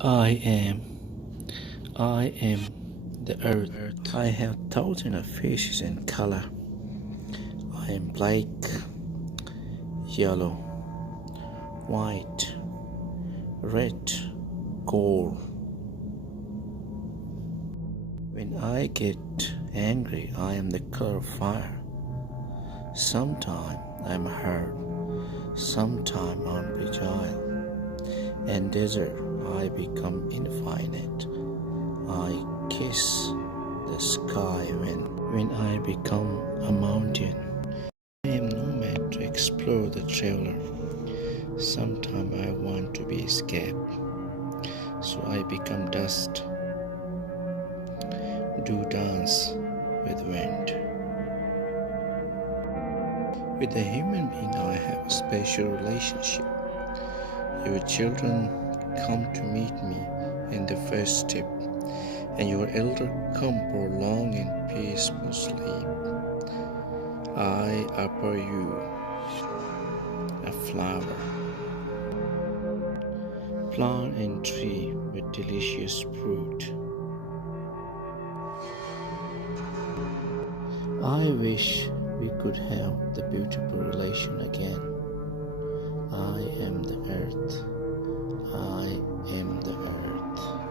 I am. I am the earth. I have thousands of faces and color. I am black, yellow, white, red, gold. When I get angry, I am the color of fire. Sometimes I'm hurt, sometimes I'm fragile. And desert, I become infinite. I kiss the sky when I become a mountain. I am nomad to explore the traveler. Sometimes I want to be escaped, so I become dust. Do dance with wind. With a human being, I have a special relationship. Your children come to meet me in the first step, and your elder come for long and peaceful sleep. I offer you a flower, plant and tree with delicious fruit. I wish we could have the beautiful relation again. I am the earth. I am the earth.